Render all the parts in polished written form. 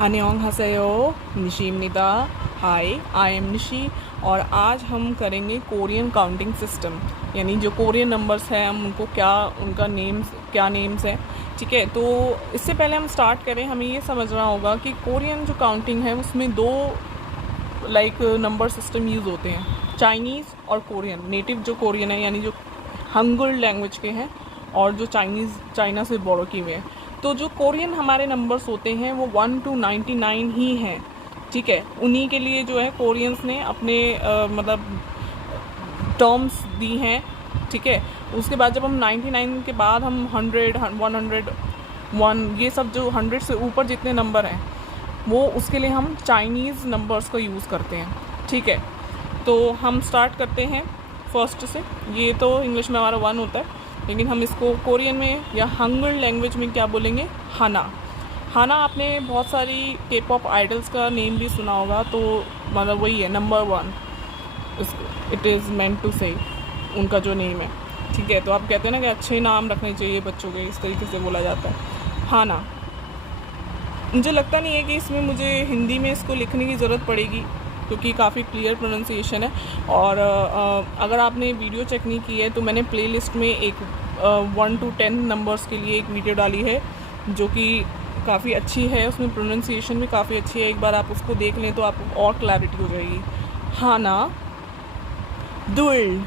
अन्योंगहासेयो, निशीमनिदा। Hi, I am Nishi और आज हम करेंगे कोरियन काउंटिंग सिस्टम, यानी जो कोरियन नंबर्स हैं हम उनको उनका क्या नेम्स हैं। ठीक है, तो इससे पहले हम स्टार्ट करें हमें ये समझना होगा कि कोरियन जो काउंटिंग है उसमें दो नंबर सिस्टम यूज़ होते हैं, चाइनीज़ और कोरियन। नेटिव जो कोरियन है यानी जो हंगुल लैंग्वेज के हैं और जो चाइना से बोरो किए हुए हैं। तो जो कोरियन हमारे नंबर्स होते हैं वो 1 to 99 ही हैं। ठीक है, उन्हीं के लिए जो है कोरियंस ने अपने टर्म्स दी हैं। ठीक है, उसके बाद जब हम 99 के बाद हम 100, 101 ये सब जो 100 से ऊपर जितने नंबर हैं वो उसके लिए हम चाइनीज़ नंबर्स का यूज़ करते हैं। ठीक है, तो हम स्टार्ट करते हैं फर्स्ट से। ये तो इंग्लिश में हमारा 1 होता है, लेकिन हम इसको कोरियन में या हंगुल लैंग्वेज में क्या बोलेंगे, हाना। हाना आपने बहुत सारी के पॉप आइडल्स का नेम भी सुना होगा, तो मतलब वही है number 1, it is meant to से उनका जो नेम है। ठीक है, तो आप कहते हैं ना कि अच्छे नाम रखने चाहिए बच्चों के, इस तरीके से बोला जाता है हाना। मुझे लगता नहीं है कि इसमें मुझे हिंदी में इसको लिखने की ज़रूरत पड़ेगी क्योंकि काफ़ी क्लियर प्रोनाउंसिएशन है। और अगर आपने वीडियो चेक नहीं की है तो मैंने प्लेलिस्ट में एक 1 to 10 नंबर्स के लिए एक वीडियो डाली है जो कि काफ़ी अच्छी है, उसमें प्रोनाउंसिएशन भी काफ़ी अच्छी है। एक बार आप उसको देख लें तो आपको और क्लैरिटी हो जाएगी। हाना, दुल,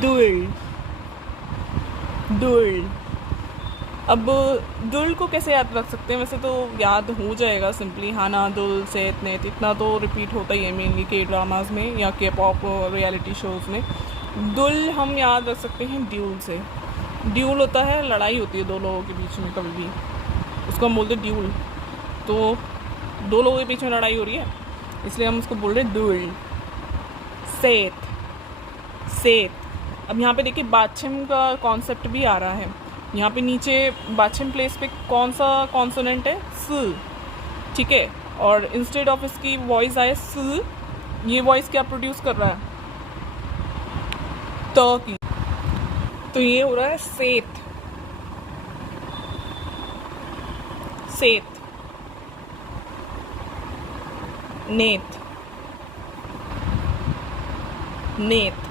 दुल, दुल। अब दुल को कैसे याद रख सकते हैं? वैसे तो याद हो जाएगा सिंपली, हाना, दुल, सेत, नेत, इतना तो रिपीट होता ही है मेनली के ड्रामाज में या के पॉप रियलिटी शोज़ में। दुल हम याद रख सकते हैं ड्यूल से। ड्यूल होता है लड़ाई होती है दो लोगों के बीच में, कभी भी उसको हम बोलते हैं ड्यूल। तो दो लोगों के बीच में लड़ाई हो रही है इसलिए हम उसको बोल रहे हैं दुल। सेत, सेत। अब यहाँ पे देखिए बाछिम का कॉन्सेप्ट भी आ रहा है। यहाँ पे नीचे बाछिम प्लेस पे कौन सा कॉन्सोनेंट है, स। ठीक है, और इंस्टेड ऑफ इसकी वॉइस आए स, ये वॉइस क्या प्रोड्यूस कर रहा है, त की। तो ये हो रहा है सेत, सेत, नेत, नेत,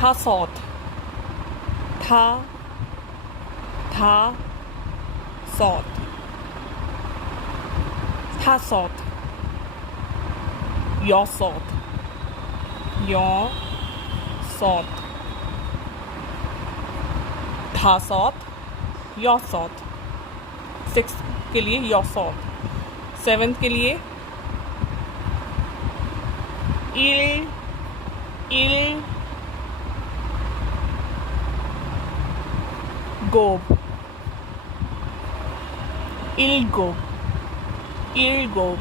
था, सौत, था, था, सौत, था, सौत, यौ, सौत, यौ, सौत, था, सौत, यौ, सौत। 6 के लिए यौ, सौत। 7 के लिए इल, इल, गोब, इलगोब, इलगोब।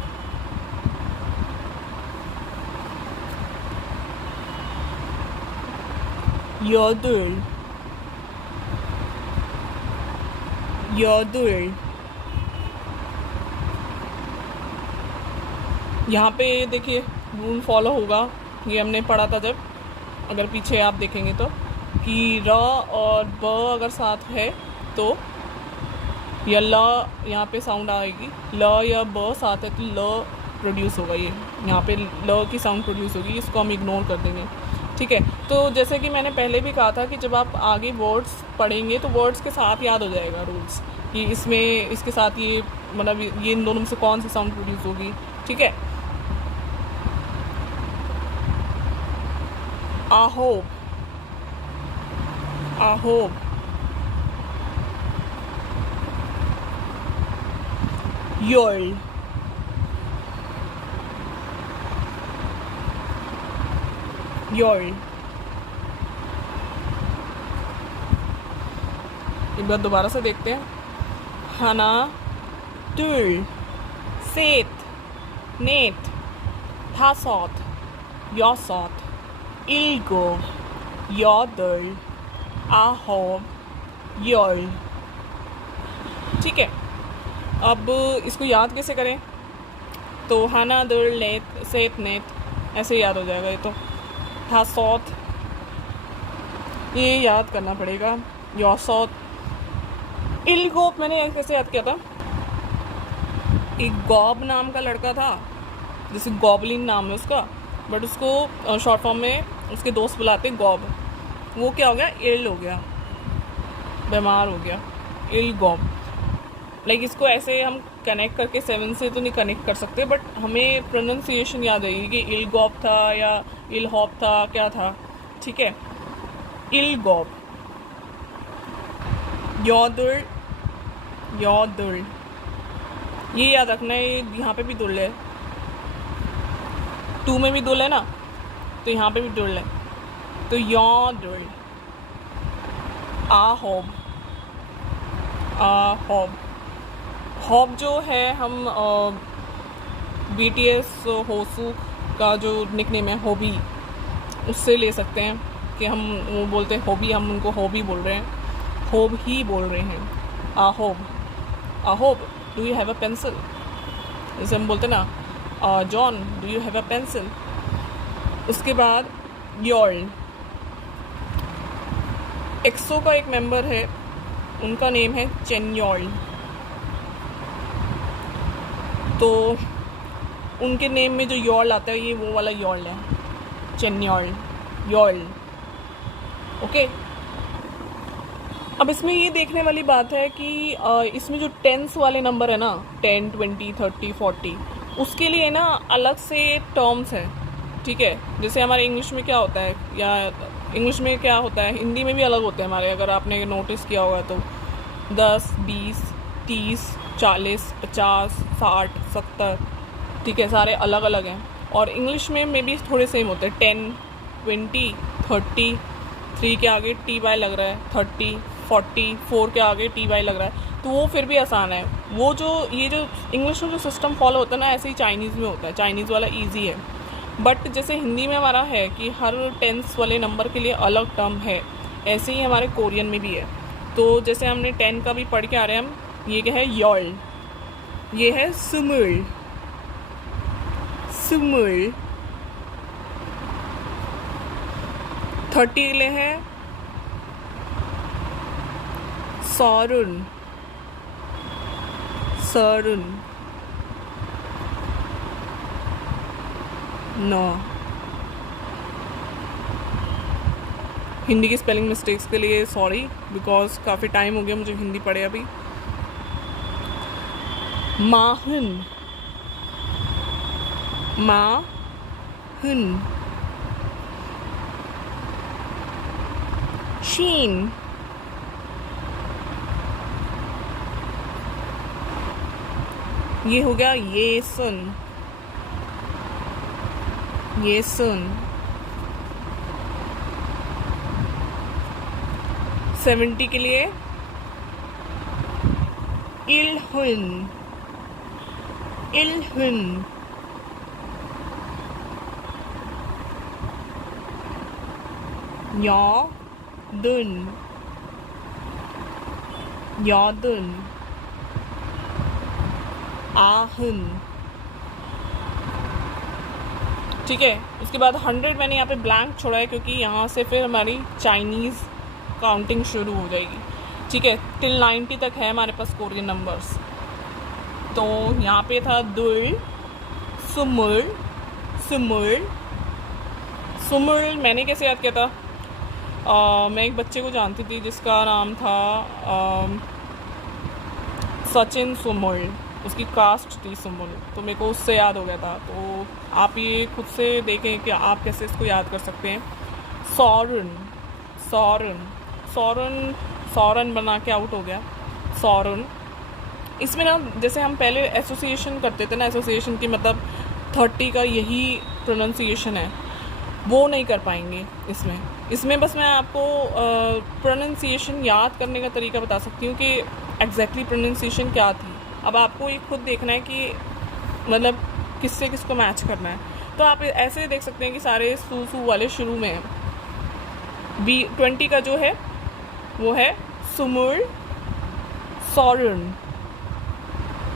यदुल, यदुल। यहाँ पे देखिए रूल फॉलो होगा, ये हमने पढ़ा था जब, अगर पीछे आप देखेंगे तो, कि र और ब अगर साथ है तो या ल यहाँ पे साउंड आएगी, ल या ब साथ है तो ल प्रोड्यूस होगा। ये यहाँ पे ल की साउंड प्रोड्यूस होगी, इसको हम इग्नोर कर देंगे। ठीक है, तो जैसे कि मैंने पहले भी कहा था कि जब आप आगे वर्ड्स पढ़ेंगे तो वर्ड्स के साथ याद हो जाएगा रूल्स कि इसमें इसके साथ ये ये इन दोनों में से कौन सी साउंड प्रोड्यूस होगी। ठीक है, आहोब, आहोब, योल, योल। एक बार दोबारा से देखते हैं। हाना, दुल, सेत, नेत, था, सौत, यौ, सौत, इलगो, यौदुल, आहोब, योल। ठीक है, अब इसको याद कैसे करें? तो हाना, दुल, नेत, सेत, नेत ऐसे याद हो जाएगा। ये तो था, सौत, ये याद करना पड़ेगा। यौ, सौत, इलगोप मैंने कैसे याद किया था, एक गॉब नाम का लड़का था, जैसे गॉबलिन नाम है उसका, बट उसको शॉर्ट फॉर्म में उसके दोस्त बुलाते गॉब। वो क्या हो गया, इल हो गया, बीमार हो गया, इल गॉब। लाइक इसको ऐसे हम कनेक्ट करके 7 से तो नहीं कनेक्ट कर सकते, बट हमें प्रोनाउंसिएशन याद आएगी कि इल गॉब था या इल हॉप था, क्या था, ठीक है। इल गॉब, योदुल, योदुल, ये याद रखना है, यहाँ पे भी दुल है, 2 में भी दुल है ना, तो यहाँ पे भी दुल है, तो योदुल। आहॉब, आहॉब, हॉब जो है हम BTS होसू का जो निकनेम है हॉबी, उससे ले सकते हैं कि हम वो बोलते हैं हॉबी, हम उनको हॉबी बोल रहे हैं, हॉब ही बोल रहे हैं। आहॉब, आहॉब, do you have a pencil, जैसे हम बोलते ना John do you have a pencil. उसके बाद योल, एक्सो का एक मेंबर है, उनका नेम है चेन्योल, तो उनके नेम में जो योल आता है ये वो वाला योल है, चेन्योल, योल, ओके। अब इसमें ये देखने वाली बात है कि इसमें जो टेंस वाले नंबर है ना, 10, 20, 30, 40, उसके लिए ना अलग से टर्म्स है, ठीक है। जैसे हमारे इंग्लिश में क्या होता है, या इंग्लिश में क्या होता है, हिंदी में भी अलग होते हैं हमारे, अगर आपने नोटिस किया होगा तो 10, 20, 30, 40, 50, 60, 70, ठीक है, सारे अलग अलग हैं। और इंग्लिश में भी थोड़े सेम होते हैं, 10, 20, 30, 3 के आगे TY लग रहा है, 30, 40, 4 के आगे TY लग रहा है, तो वो फिर भी आसान है। वो जो ये जो इंग्लिश में जो सिस्टम फॉलो होता है ना, ऐसे ही चाइनीज़ में होता है, चाइनीज़ वाला ईजी है। बट जैसे हिंदी में हमारा है कि हर टेंस वाले नंबर के लिए अलग टर्म है, ऐसे ही हमारे कोरियन में भी है। तो जैसे हमने 10 का भी पढ़ के आ रहे हैं हम, ये क्या है, योल, ये है सुमुल, सुमुल। 30 के लिए है सॉरुन, सरुन, नो। हिंदी की स्पेलिंग मिस्टेक्स के लिए सॉरी, बिकॉज काफ़ी टाइम हो गया मुझे हिंदी पढ़े अभी। माहन, माहन, शीन, ये हो गया ये सुन, ये सुन। 70 के लिए इलहुन, इलहुन, यादुन, यादुन, आहन, ठीक है। उसके बाद 100 मैंने यहाँ पे ब्लैंक छोड़ा है क्योंकि यहाँ से फिर हमारी चाइनीज़ काउंटिंग शुरू हो जाएगी, ठीक है। टिल 90 तक है हमारे पास कोरियन नंबर्स। तो यहाँ पे था दुल, सुमुल, सुमुल, सुमुल। मैंने कैसे याद किया था, मैं एक बच्चे को जानती थी जिसका नाम था सचिन सुमुल, उसकी कास्ट थी सुमुल, तो मेरे को उससे याद हो गया था। तो आप ये खुद से देखें कि आप कैसे इसको याद कर सकते हैं। सॉरन, सॉरन, सॉरन, सॉरन बना के आउट हो गया, सॉरन। इसमें ना जैसे हम पहले एसोसिएशन करते थे ना, एसोसिएशन की मतलब 30 का यही प्रोनाउंसिएशन है, वो नहीं कर पाएंगे इसमें। इसमें बस मैं आपको प्रोनाउंसिएशन याद करने का तरीका बता सकती हूँ कि एग्जैक्टली प्रोनाउंसिएशन क्या थी। अब आपको ये खुद देखना है कि मतलब किससे किसको मैच करना है। तो आप ऐसे देख सकते हैं कि सारे सू वाले शुरू में हैं। 20 का जो है वो है सुमुल, सॉरन,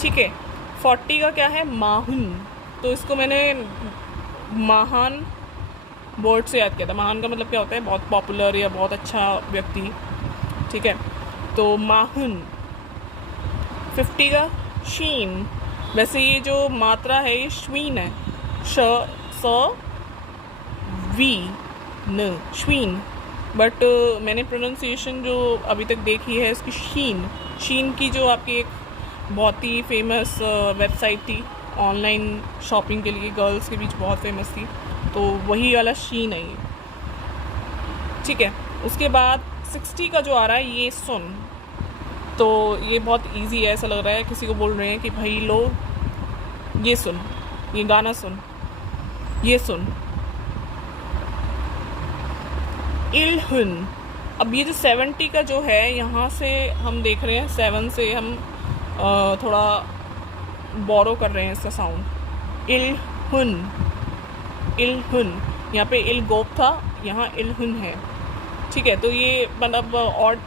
ठीक है। 40 का क्या है, माहुन। तो इसको मैंने महान वर्ड से याद किया था। महान का मतलब क्या होता है, बहुत पॉपुलर या बहुत अच्छा व्यक्ति, ठीक है। तो माहुन, 50 का शीन। वैसे ये जो मात्रा है ये श्वीन है, श स वी न, श्वीन। बट मैंने प्रोनाउंसिएशन जो अभी तक देखी है इसकी शीन। शीन की जो आपकी एक बहुत ही फेमस वेबसाइट थी ऑनलाइन शॉपिंग के लिए, गर्ल्स के बीच बहुत फेमस थी, तो वही वाला शीन है ये, ठीक है। उसके बाद 60 का जो आ रहा है ये सुन। तो ये बहुत इजी है, ऐसा लग रहा है किसी को बोल रहे हैं कि भाई लो ये सुन, ये गाना सुन, ये सुन। इल्हुन। अब ये जो 70 का जो है यहाँ से हम देख रहे हैं 7 से हम थोड़ा बोरो कर रहे हैं इसका साउंड। इल्हुन, इल्हुन। यहाँ पे इल गोप था, यहाँ इल्हुन है, ठीक है। तो ये मतलब ऑड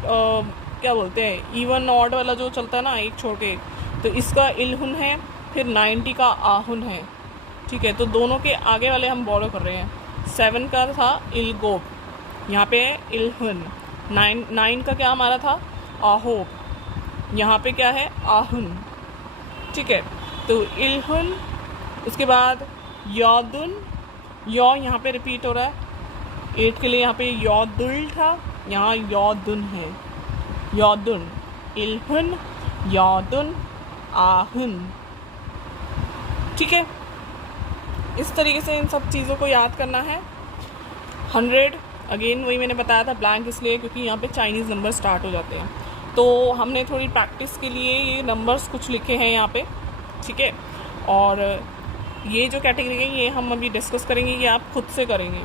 क्या बोलते हैं, इवन ऑड वाला जो चलता है ना, एक छोड़ के, तो इसका इल्हुन है। फिर 90 का आहुन है, ठीक है। तो दोनों के आगे वाले हम बोरो कर रहे हैं। 7 का था इल गोप, यहाँ पे है इल्हुन। 9 का क्या हमारा था, आहोप, यहाँ पे क्या है, आहुन, ठीक है। तो इल्हुन। उसके बाद यादुन, यौ यहाँ पे रिपीट हो रहा है 8 के लिए, यहाँ पे यौदुल था, यहाँ यौदुन है, यौदुन। इल्हुन, यौदुन, आहुन, ठीक है। इस तरीके से इन सब चीज़ों को याद करना है। 100 अगेन वही मैंने बताया था, ब्लैंक इसलिए क्योंकि यहाँ पे चाइनीज़ नंबर स्टार्ट हो जाते हैं। तो हमने थोड़ी प्रैक्टिस के लिए ये नंबर्स कुछ लिखे हैं यहाँ पे, ठीक है। और ये जो कैटेगरी है ये हम अभी डिस्कस करेंगे, ये आप खुद से करेंगे।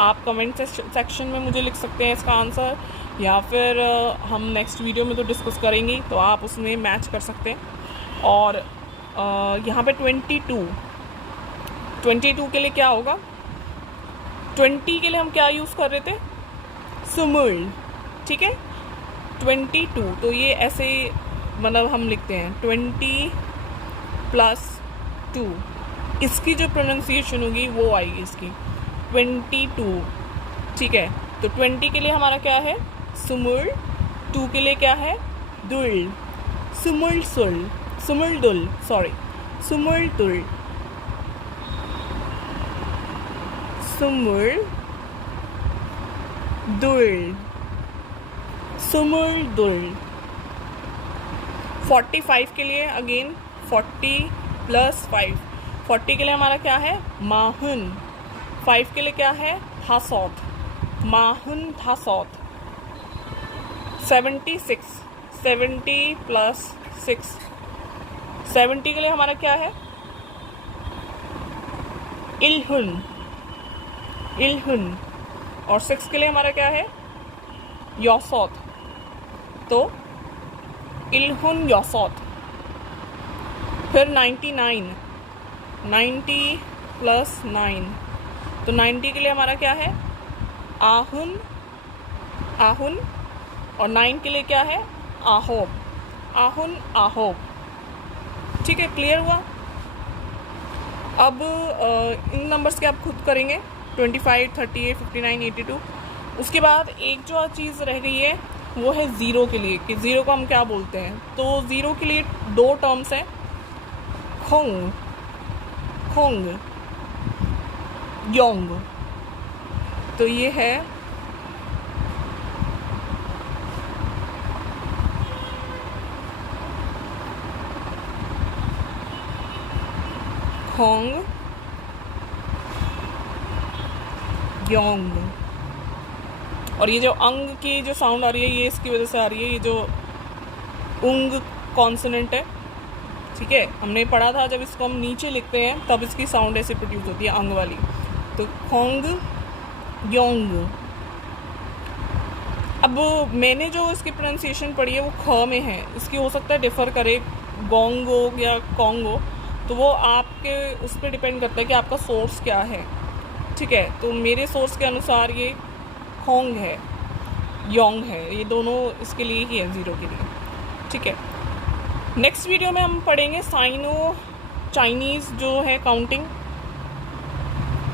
आप कमेंट सेक्शन में मुझे लिख सकते हैं इसका आंसर, या फिर हम नेक्स्ट वीडियो में तो डिस्कस करेंगे, तो आप उसमें मैच कर सकते हैं। और यहाँ पे 22 के लिए क्या होगा, 20 के लिए हम क्या यूज़ कर रहे थे, सुमुल, ठीक है। 22, तो ये ऐसे मतलब हम लिखते हैं 20 + 2, इसकी जो प्रोनाउंसिएशन होगी वो आएगी इसकी 22, ठीक है। तो 20 के लिए हमारा क्या है, सुमुल। 2 के लिए क्या है, दुल, सुमुल सुल, सुमुल दुल, सॉरी, सुमुल दुल, सुमुल दुल, सुमुल दुल। 45 के लिए अगेन 40 + 5, 40 के लिए हमारा क्या है, माहुन। 5 के लिए क्या है, थासौत, माहुन थासौत। 76, 70 + 6, 70 के लिए हमारा क्या है, इल्हुन, इल्हुन। और 6 के लिए हमारा क्या है, यौसौत, तो इल्हुन यौसौत। फिर 99, 90 + 9, तो 90 के लिए हमारा क्या है, आहुन, आहुन। और 9 के लिए क्या है, आहोब, आहुन आहोब, ठीक है। क्लियर हुआ। अब इन नंबर्स के आप खुद करेंगे, 25, 38, 59, 82। उसके बाद एक जो चीज़ रह गई है वो है ज़ीरो के लिए, कि ज़ीरो को हम क्या बोलते हैं। तो ज़ीरो के लिए 2 टर्म्स हैं, खोंग, खोंग, योंग। तो ये है खोंग, योंग। और ये जो अंग की जो साउंड आ रही है ये इसकी वजह से आ रही है, ये जो उंग कॉन्सोनेंट है, ठीक है। हमने पढ़ा था जब इसको हम नीचे लिखते हैं तब इसकी साउंड ऐसे प्रोड्यूस होती है, अंग वाली। तो खोंग, योंग। अब मैंने जो इसकी प्रोनाउंसिएशन पढ़ी है वो ख में है, इसकी हो सकता है डिफ़र करे, गोंगो या कोंगो, तो वो आपके उस पर डिपेंड करता है कि आपका सोर्स क्या है, ठीक है। तो मेरे सोर्स के अनुसार ये खोंग है, योंग है, ये दोनों इसके लिए ही है, ज़ीरो के लिए, ठीक है। नेक्स्ट वीडियो में हम पढ़ेंगे साइनो चाइनीज़ जो है काउंटिंग,